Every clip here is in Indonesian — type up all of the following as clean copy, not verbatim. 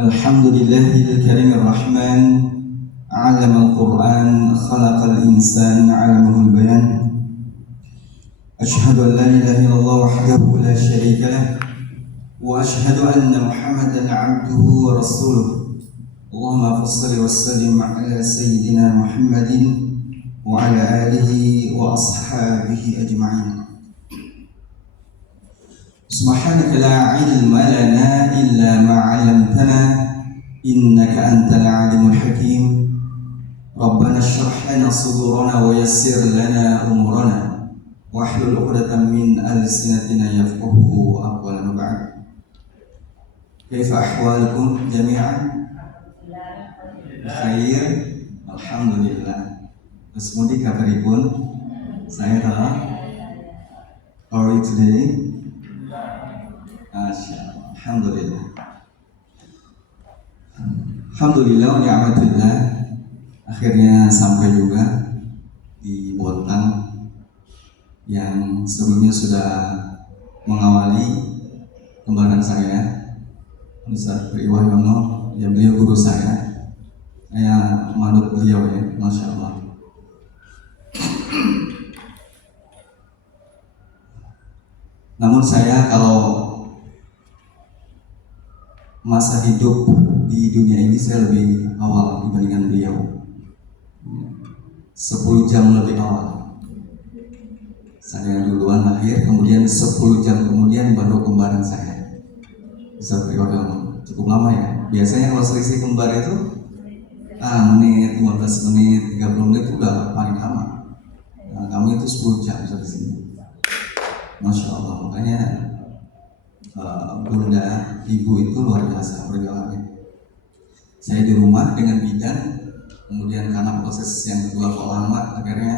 Alhamdulillahil karimir rahman, 'allamal Qur'an, khalaqal insan, 'allamahul bayan. Asyhadu an la ilaha illallah wahdahu la syarika lah, wa asyhadu anna Muhammadan 'abduhu wa rasuluh. Allahumma shalli wa sallim 'ala sayyidina Muhammadin wa 'ala alihi wa ashabihi ajma'in. Subhanaka la ilma lana illa ma 'allamtana innaka antal alimul hakim. Rabbana shrah lana sudurana wa yassir lana umurana wahlul 'uqdatam min alsinatina yafqahu aqwalana ba'd. Kaifa ahwalukum jami'an? Khair, alhamdulillah. Asmudi kabaripun? Saya tahu. How are you today? Alhamdulillah. Alhamdulillah wa ni'matillah. Akhirnya sampai juga di Bontang yang sebelumnya sudah mengawali kembaran saya, Ustaz Iwanyono, yang beliau guru saya. Saya manut beliau ya, Masya Allah. Namun saya kalau masa hidup di dunia ini saya lebih awal dibandingkan beliau, 10 jam lebih awal. Saya duluan lahir, kemudian 10 jam kemudian baru kembaran saya. Bisa beribadah cukup lama ya. Biasanya kalau selisih kembar itu menit, 15 menit, 30 menit itu udah paling lama. Nah, kamu itu 10 jam di sini. Masya Allah, makanya bunda ibu itu luar biasa perjalanannya. Saya di rumah dengan bidan, kemudian karena proses yang kedua kok lama, akhirnya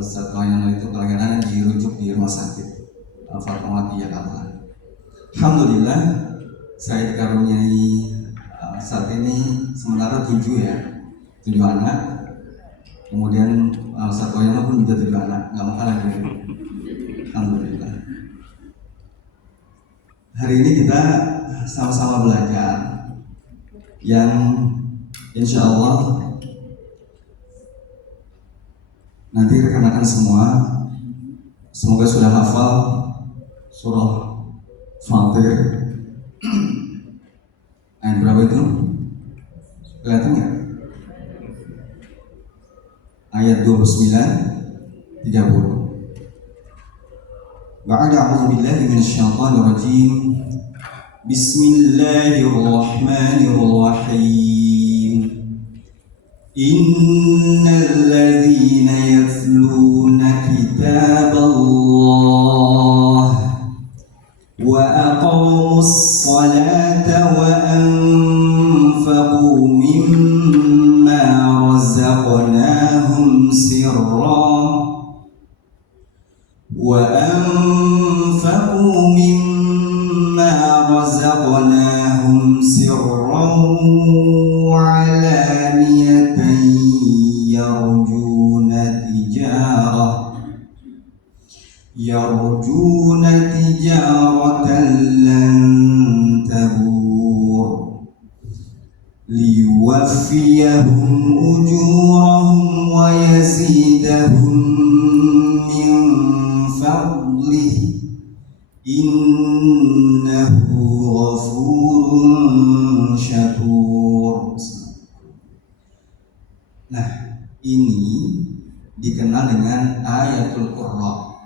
setelah yang itu kadang-kadang dirujuk di rumah sakit Fatmawati Jakarta. Alhamdulillah saya dikaruniai saat ini sementara 7 anak. Kemudian Ustaz Koyono pun juga 7 anak, nggak mau kalah dari alhamdulillah. Hari ini kita sama-sama belajar yang insya Allah nanti rekan-rekan semua semoga sudah hafal surah Fatir. Ayat berapa itu? Kelihatan nggak? Ayat 29, 30. Ba'da a'udzu billahi minasyaitonir rajim. Bismillahirrahmanirrahim. Innal ladzina yatluna kitaballah wa aqamus salata wa anfaqu mimma razaqnahum sirran وعلانية يرجون تجارة لن تبور ليوفيهم أجورهم ويزيدهم من فضله innahu ghafurun syakur. Nah, ini dikenal dengan ayatul Qur'an.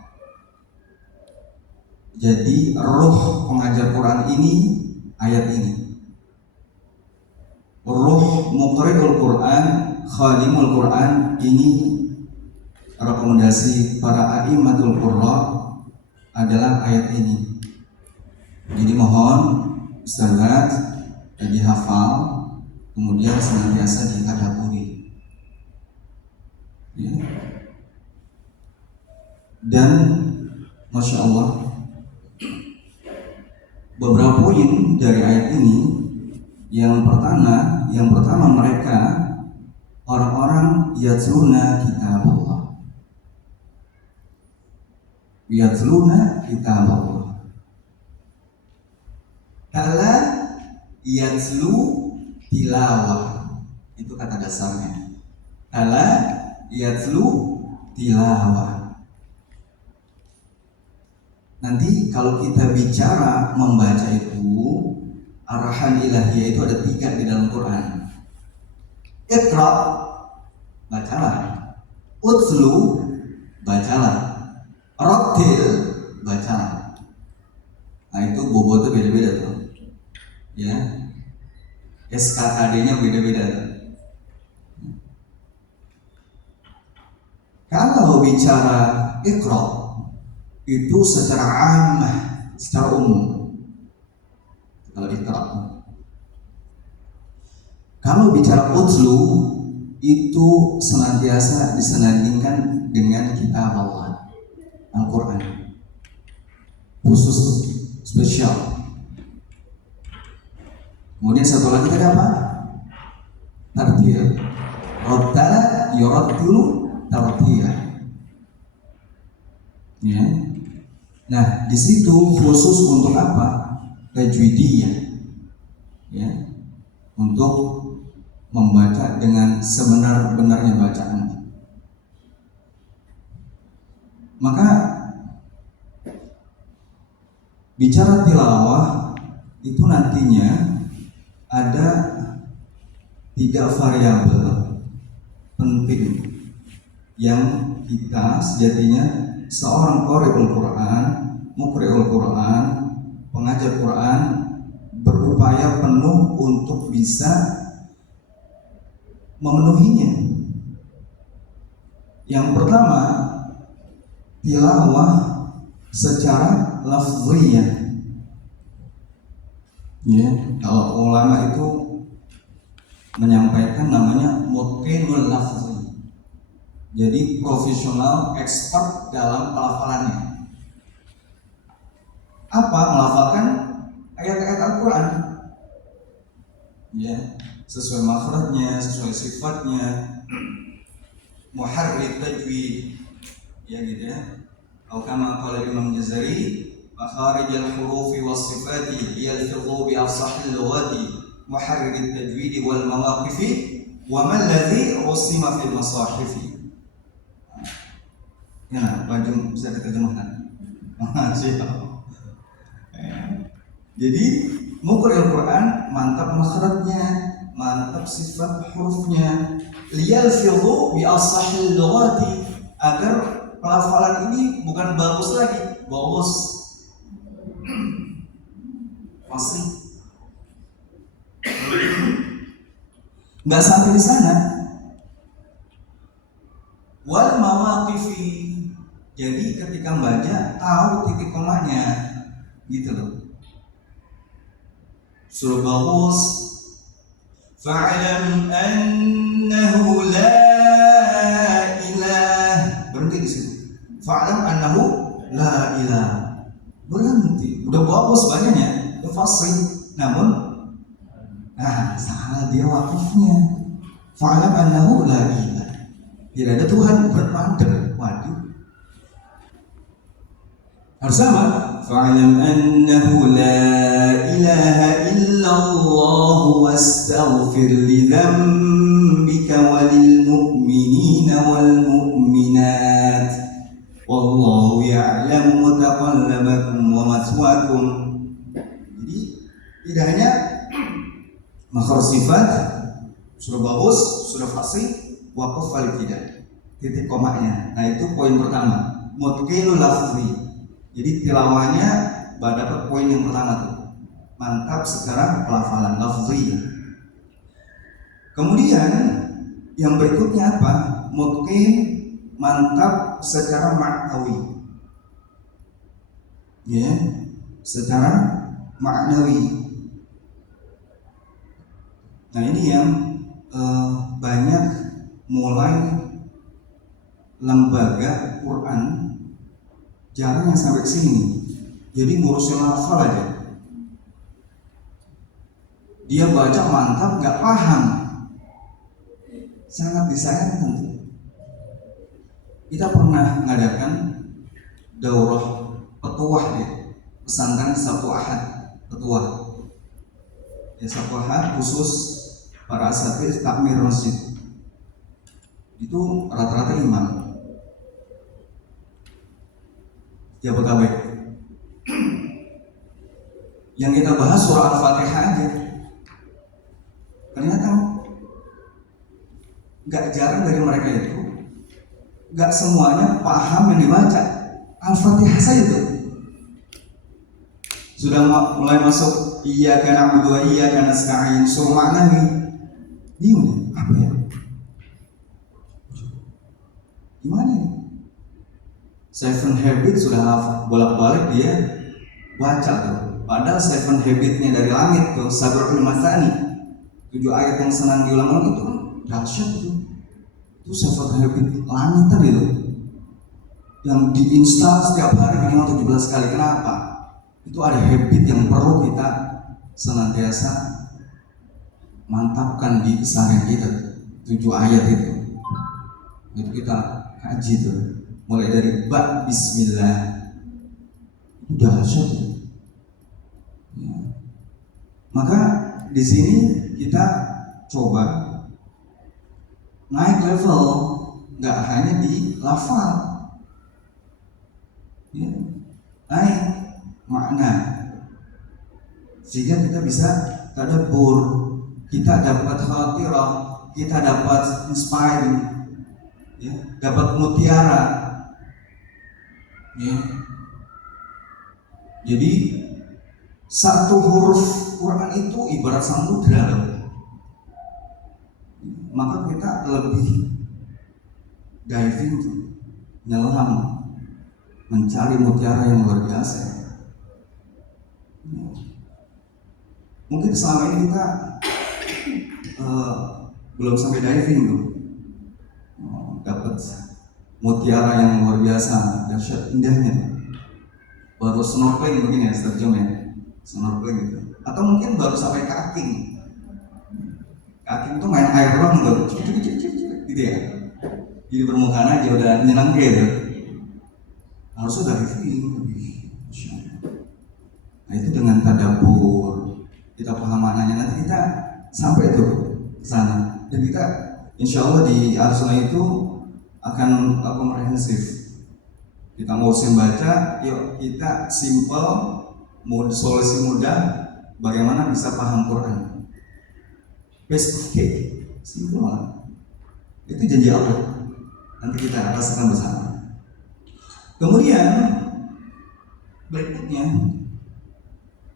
Jadi ruh pengajar Quran ini ayat ini. Ruh muqri'ul Quran, khadimul Quran ini rekomendasi para a'immatul Qur'an adalah ayat ini. Jadi mohon ustaz dihafal, kemudian senantiasa ditadaburi. Ya. Dan Masya Allah, beberapa poin dari ayat ini. Yang pertama mereka orang-orang yatluna kitabullah. Yatluna kitabullah. Kala Yatslu tilawah. Itu kata dasarnya. Tala yatslu tilawah. Nanti kalau kita bicara membaca itu, arahan ilahiyah itu ada 3 di dalam Quran. Iqra, bacalah. Utlu, bacalah. Rattil, bacalah. Nah itu bobotnya beda-beda tuh. Ya, SKKD-nya beda-beda tuh. Kalau bicara Iqra itu secara ammah, secara umum. Kalau Iqra. Kalau bicara utlu itu senantiasa disandingkan dengan kitab Allah, Al-Quran, khusus spesial. Kemudian satu lagi ada apa? Tartil. Rattala yurattilu tartila. Ya. Nah, di situ khusus untuk apa? Tajwidiyah. Ya. Untuk membaca dengan sebenar-benarnya bacaan. Maka bicara tilawah itu nantinya ada 3 variabel penting yang kita sejatinya seorang qari'ul Quran, muqri'ul Quran, pengajar Quran berupaya penuh untuk bisa memenuhinya. Yang pertama, tilawah secara lafziyah. Ya, kalau ulama itu menyampaikan namanya mutqinul lafzi. Jadi profesional, expert dalam pelafalannya. Apa? Melafalkan ayat-ayat Al-Quran. Ya, sesuai makhrajnya, sesuai sifatnya, muharrir tajwid, ya gitu ya. Atau kama qala Imam Jazari, makharijal hurufi was sifati yalfidhu bi afsahil lughati muharrir tajwid wal mawaqifi wa man ladzi usima fil masahifi. Ya, wajib bisa diterjemahkan. Jadi muqri'ul Quran mantap makhrajnya, mantap sifat hurufnya, liyalfidhu bi afsahil lughati, agar pelafalan ini bukan bagus lagi, bagus masih nggak sampai di sana. Wal mawaqifi, jadi ketika membaca tahu titik komanya, gitu loh. Suruh bagus. Fa'lam annahu la ilah, berhenti di situ. Fa'lam annahu la ilah, berhenti. Udah bagus bacanya, udah fasih, namun salah dia wakafnya. Fa'lam annahu la ilah, tidak ada Tuhan berpandang. Waduh, harus sama. Fa'lam annahu la ilaha illallah wastaghfir li dzambika walil mu'minina wal mu'minat wallahu ya'lamu mutaqallabakum wa mathwaakum. Jadi tidak hanya makhraj sifat sudah bagus, sudah fasih, waqaf wal tidak, titik komanya. Nah itu poin pertama, mutqinul lafzi. Jadi tilawahnya dapat poin yang pertama tuh, mantap secara pelafalan lafzi. Kemudian yang berikutnya apa? Mutqin, mantap secara maknawi. Ya, secara maknawi. Nah ini yang banyak mulai lembaga Quran jarang yang sampai sini. Jadi ngurusin lafal aja. Dia baca mantap, nggak paham, sangat disayangkan tuh. Kita pernah mengadakan daurah petuah ya, pesantren Sabtu Ahad petuah. ya sekolah khusus para asatidz takmir masjid itu rata-rata imam. Ya pegawai. Yang kita bahas surah Al-Fatihah aja. Ternyata gak jarang dari mereka itu gak semuanya paham yang dibaca. Al-Fatihah saja tuh sudah mulai masuk iyyaka na'budu wa iyyaka nasta'in. Suruh makna nih, bingung apa ya? Gimana nih? Seven Habits sudah bolak-balik dia baca tuh. Padahal Seven Habits-nya dari langit tuh, Sabrul Masani, 7 ayat yang senang diulang-ulang itu kan dahsyat itu. Itu Seven Habits langit tadi tuh, yang diinstal setiap hari minimal 17 kali. Kenapa? Itu ada habit yang perlu kita senantiasa mantapkan di keseharian kita. 7 ayat itu kita kaji tuh, mulai dari bab Bismillah, udah dahsyat ya. Maka di sini kita coba naik level, nggak hanya di lafal, ya, naik makna, sehingga kita bisa tadabbur, kita dapat khatirah, kita dapat inspiring, ya, dapat mutiara, ya. Jadi satu huruf Quran itu ibarat samudra, maka kita lebih diving, nyelam, mencari mutiara yang luar biasa. Mungkin selama ini kita belum sampai diving tuh, dapat mutiara yang luar biasa, dahsyat indahnya. Baru snorkeling mungkin ya, terjun ya, snorkeling gitu. Atau mungkin baru sampai kaking. Kaking tuh main air doang tuh, gitu ya. Di permukaan aja udah nyenang gitu. Harusnya dari film lebih. Nah itu dengan tadabbur, kita paham maknanya, nanti kita sampai tuh ke sana. Dan kita insya Allah di Al-Sunnah itu akan komprehensif. Kita ngurusin baca, yuk kita simple, solusi mudah, bagaimana bisa paham Quran. Piece of cake, simple banget. Itu janji Allah. Nanti kita rasakan bersama. Kemudian berikutnya,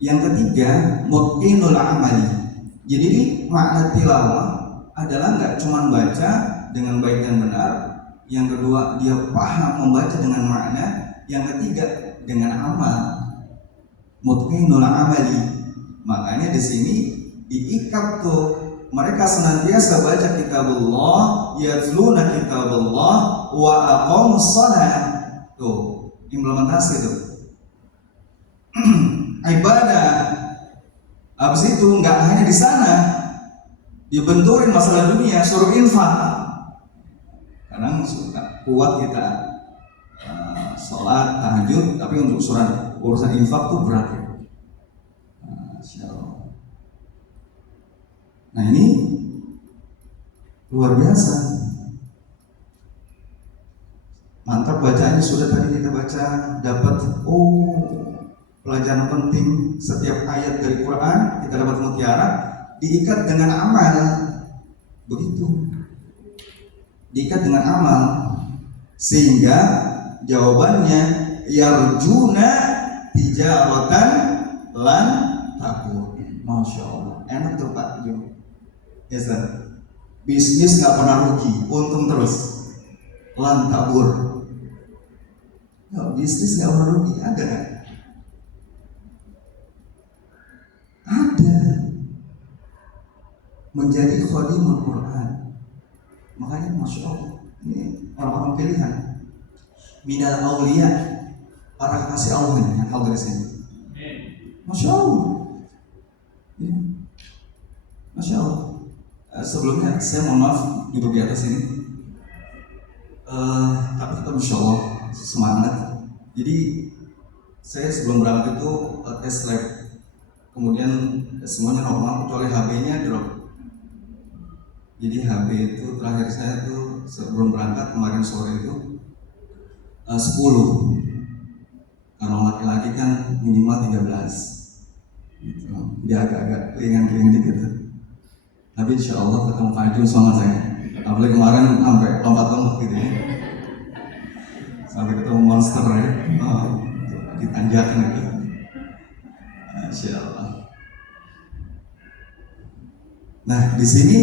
yang ketiga, mutqinul amali. Jadi makna tilawah adalah nggak cuma baca dengan baik dan benar. Yang kedua, dia paham membaca dengan makna. Yang ketiga, dengan amal. Mutqinul amali. Makanya di sini diikat tuh, mereka senantiasa baca kitabullah, yatluna kitabullah, wa aqamus shalah. Tuh, implementasi tuh. Ibadah. Habis itu nggak hanya di sana, dibenturin masalah dunia, suruh infak. Kadang suka kuat kita sholat, tahajud, tapi untuk urusan infak tuh berat ya. Nah ini luar biasa. Mantap bacaannya, sudah tadi kita baca, dapat pelajaran penting. Setiap ayat dari Quran kita dapat mutiara, diikat dengan amal. Begitu, diikat dengan amal, sehingga jawabannya yarjuna tijaratan lan tabur. Masya Allah, enak tuh Pak Jo. Yes, sir. Bisnis nggak pernah rugi, untung terus. Lan tabur. No, bisnis nggak pernah rugi, ada kan? Ada. Menjadi khadimul Quran. Makanya Masya Allah, ini orang-orang pilihan. Minal aulia, para kasih Allah yang hadir di sini. Masya Allah. Ya. Masya Allah. Sebelumnya saya mohon maaf duduk di atas ini. Tapi tetap Masya Allah semangat. Jadi saya sebelum berangkat itu tes lab kemudian semuanya normal kecuali HB-nya drop. Jadi HB itu terakhir saya tuh sebelum berangkat kemarin sore itu 10. Kalau laki-laki kan minimal 13 gitu. Dia agak-agak kelingan-kelingan dikit tuh. Tapi insya Allah ketemu Fajul sama saya. Apalagi kemarin sampai lompat-lompat gitu ya. Sampai ketemu monster ya. Ditanjakan gitu. Masya Allah. Nah, di sini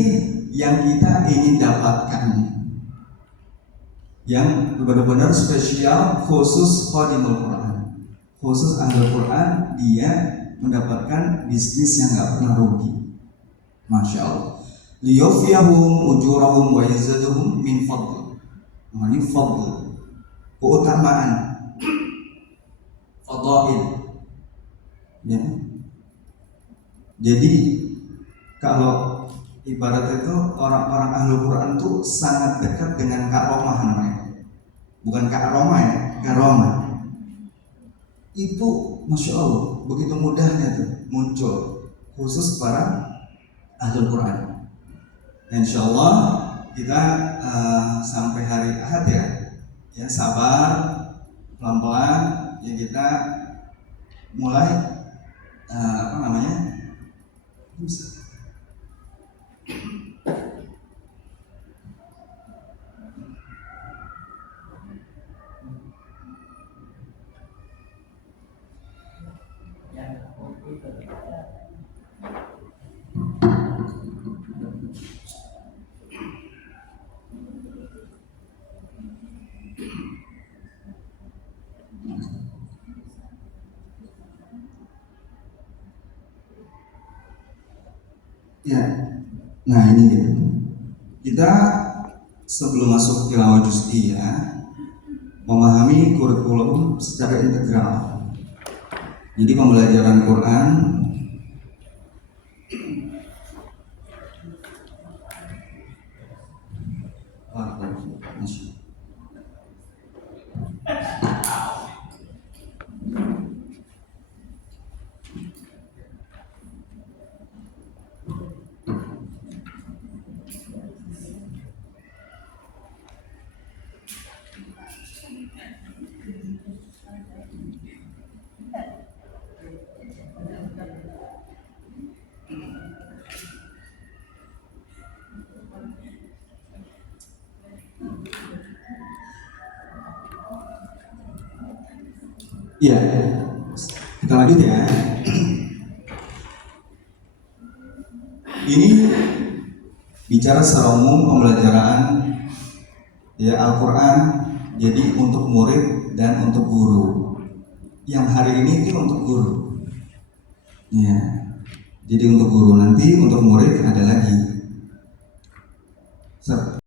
yang kita ingin dapatkan yang benar-benar spesial khusus Khadimul Quran, khusus Ahlul Quran, dia mendapatkan bisnis yang gak pernah rugi. Masya Allah. Liyufiyahum ujurahum wa yazadahum min fadl. Ini fadl, keutamaan, fadail ya. Jadi kalau ibarat itu orang-orang Ahlul Quran itu sangat dekat dengan karomah namanya. Bukan karomah ya, karomah. Itu Masya Allah, begitu mudahnya tuh muncul khusus para Ahlul Quran. Insya Allah kita sampai hari Ahad ya sabar, pelan-pelan ya kita mulai bisa. Ya, nah ini dia. Kita sebelum masuk tilawah juz'iyah memahami kurikulum secara integral. Jadi pembelajaran Quran ya, kita lanjut ya. Ini bicara secara umum pembelajaran ya Al-Quran, jadi untuk murid dan untuk guru. Yang hari ini itu untuk guru ya, jadi untuk guru, nanti untuk murid ada lagi.